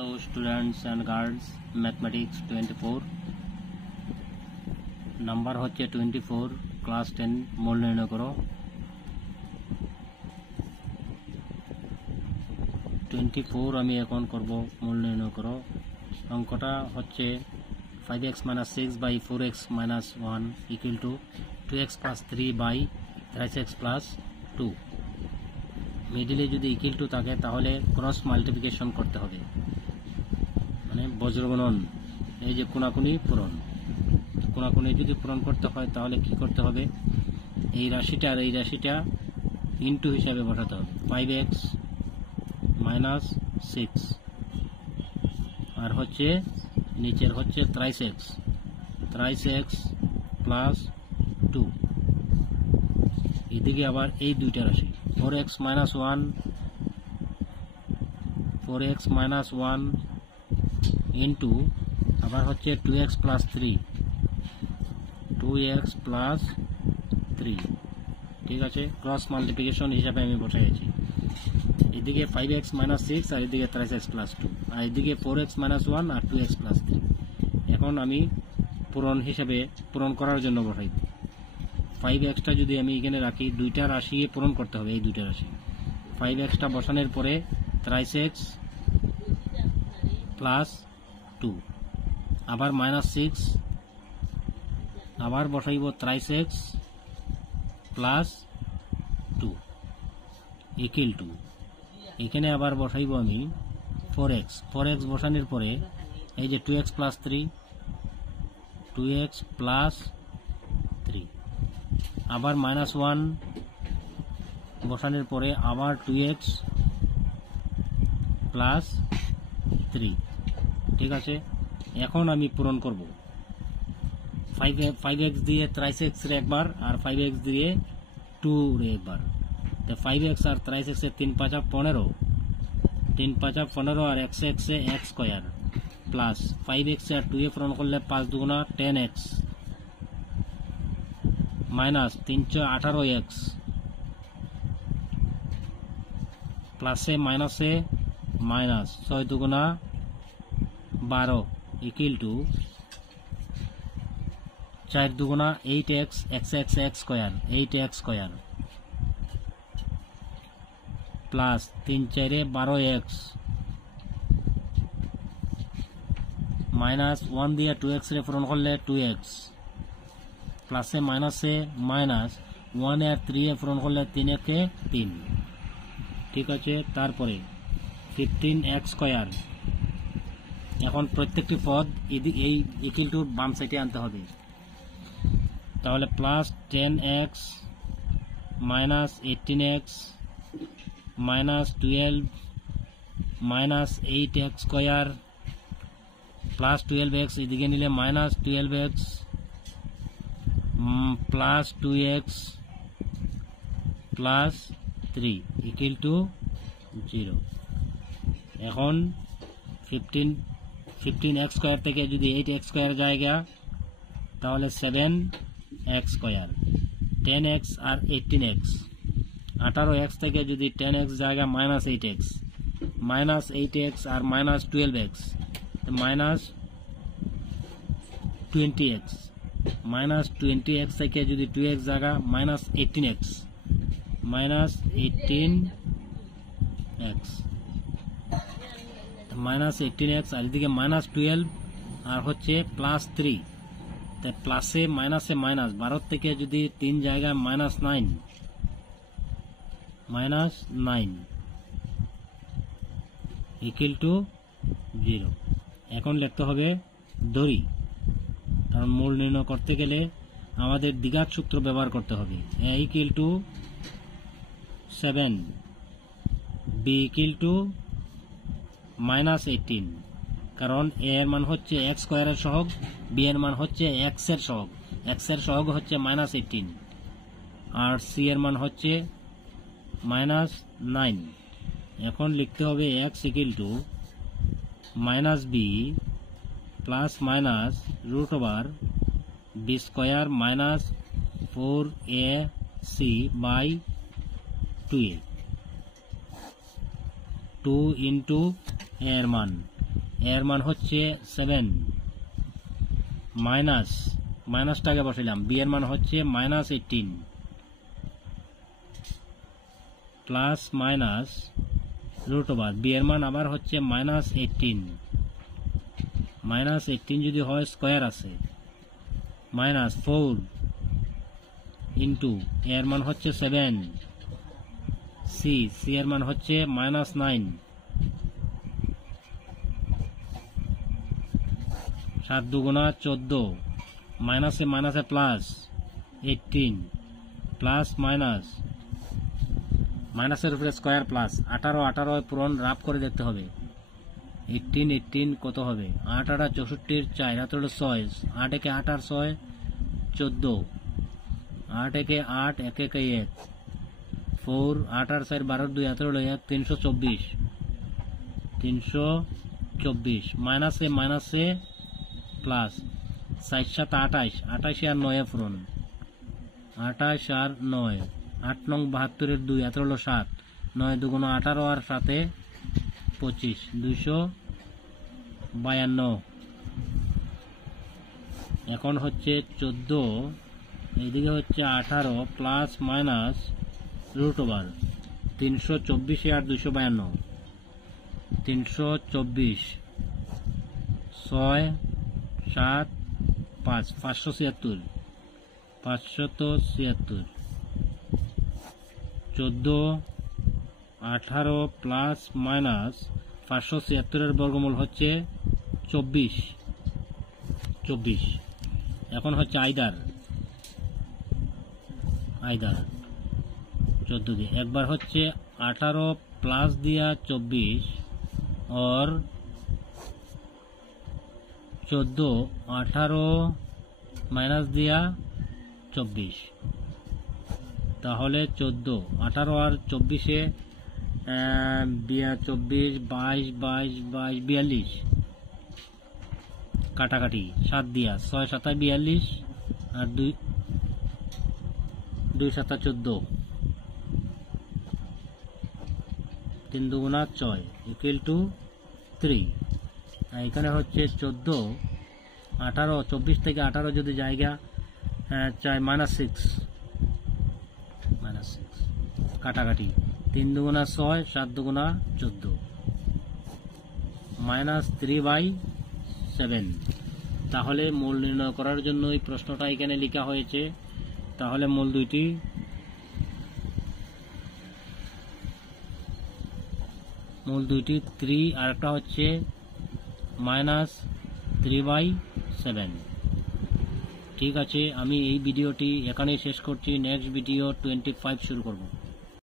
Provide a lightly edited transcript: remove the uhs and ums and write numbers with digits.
Hello students and girls, mathematics 24 number হচ্ছে 24 class 10 মূল নির্ণয় করো। 24 আমি এখন করব মূল নির্ণয় করো। অঙ্কটা হচ্ছে 5x - 6 / 4x - 1 = 2x + 3 / 3x + 2। মিডিলে যদি ইকুয়াল টু থাকে তাহলে ক্রস মাল্টিপ্লিকেশন করতে হবে, মানে বজ্রগুণন। এই যে কোনাকুনি পূরণ, কোনাকুনি যদি পূরণ করতে হয় তাহলে কি করতে হবে, এই রাশিটা আর এই রাশিটা ইনটু হিসাবে বসাতে হবে। 5x - 6 আর হচ্ছে নিচের হচ্ছে 3x + 2। এদিকে আবার এই দুইটা রাশি 4x - 1 ইন্টু আবার হচ্ছে 2x + 3 ঠিক আছে। ক্রস মাল্টিপ্লিকেশন হিসাবে আমি বসাইছি। এদিকে 5x - 6 আর এদিকে 3x + 2 আর এদিকে 4x - 1 আর 2x + 3। এখন আমি পূরণ হিসাবে পূরণ করার জন্য বসাই। 5xটা যদি আমি এখানে রাখি, দুইটা রাশি পূরণ করতে হবে, এই দুইটা রাশি। 5xটা বসানোর পরে 3x + 2 আবার -6 আবার বসাইব 3x + 2 = 2। এখানে আবার বসাইব আমি 4x বসানোর পরে এই যে 2x + 3 আবার -1 বসানোর পরে আবার 2x + 3। ঠিক আছে, এখন আমি পূরণ করব। 5x দিয়ে 3x রে একবার আর 5x দিয়ে 2 রে একবার। তো 5x আর 3x এর 3 × 5 = 15 15 আর x এ x স্কয়ার প্লাস 5x আর 2 এ পূরণ করলে 5 × 2 = 10x মাইনাস 3 × 18x প্লাসে মাইনাসে minus 6 × 2 = 12 = 4 × 2 = 8x x square 8x square plus 3 × 4 = 12x minus 1 দিয়ে 2x রে পূরণ করলে 2x প্লাসে মাইনাসে মাইনাস 1 আর 3 এ পূরণ করলে 3 একে 3। ঠিক আছে, তারপরে 15x স্কয়ার। এখন প্রত্যেকটি পদ এই ইকুয়াল টু বাম সাইডে আনতে হবে। তাহলে plus 10x minus 18x minus 12 minus 8x square plus 12x, এদিকে নিলে minus 12x plus 2x plus 3 = 0। এখন 15x স্কয়ার থেকে যদি 8x স্কয়ার জায়গা তাহলে 7x স্কয়ার। 10x আর 18x 18x থেকে যদি 10x জায়গা মাইনাস 8x আর minus 12x minus 20x minus 20x থেকে যদি 2x জায়গা মাইনাস 18x মাইনাস 18x আর এদিকে মাইনাস 12 আর হচ্ছে প্লাস 3। তাই প্লাসে মাইনাসে মাইনাস 12 থেকে যদি 3 জায়গায় মাইনাস 9 = 0। এখন লিখতে হবে দড়ি, কারণ মূল নির্ণয় করতে গেলে আমাদের দ্বিঘাত সূত্র ব্যবহার করতে হবে। a = 7 b = -18, কারণ a এর মান হচ্ছে x স্কয়ারের সহগ, b এর মান হচ্ছে x এর সহগ। x এর সহগ হচ্ছে -18 আর c এর মান হচ্ছে -9। এখন লিখতে হবে x = -b plus minus √b² - 4ac/2a 2 × a এর মান এর মান হচ্ছে 7 মাইনাসটাকে বসাইলাম, বি এর মান হচ্ছে -18 plus minus root over, B এর মান আবার হচ্ছে -18 যদি হয় স্কোয়ার আছে, মাইনাস 4 ইন্টু এর মান হচ্ছে 7, সি এর মান হচ্ছে -9, 7 দুগুণা 14, মাইনাসে প্লাস 18 প্লাস মাইনাসের উপরে স্কোয়ার প্লাস 18 পূরণ রাফ করে দেখতে হবে। 18 কত হবে? 8 8 64 4 হাত 6, 8 একে 8 আর 6 14, 8 একে 8 1 একে 1 4, 8 আর 4 12 2 হাত 1 324 মাইনাসে প্লাস 4 7 28 28 আর 9 পূরণ 28 আর 9 8 নং 72 এর 2 হাত 7, 9 দুগুণ 18 আর 7 25 252। এখন হচ্ছে 14, এইদিকে হচ্ছে 18 প্লাস মাইনাস রুট ওভার 324 আর 252, 324 6 7 5 576 14 18 প্লাস মাইনাস 576 এর বর্গমূল হচ্ছে 24। এখন হচ্ছে আইদার 14 দিয়ে একবার হচ্ছে 18 প্লাস দিয়া 24 और 14 18 মাইনাস দিয়া 24, তাহলে 14 18 আর 24 24 22 42 কাটাকাটি 7 দিয়া 6 7 42 আর 2 7 14, 3 দুগুণা 6 ইকুয়াল টু 3। এখানে হচ্ছে 14 18 24 থেকে 18 যদি জায়গা চাই -6 কাটাকাটি 3 দুগুণা 6 7 দুগুণা 14 -3/7। তাহলে মূল নির্ণয় করার জন্য এই প্রশ্নটা এখানে লেখা হয়েছে। তাহলে মূল দুইটি -3 আর একটা হচ্ছে -3/7। ঠিক আছে, আমি এই ভিডিওটি এখানেই শেষ করছি। নেক্সট ভিডিও 25 শুরু করব।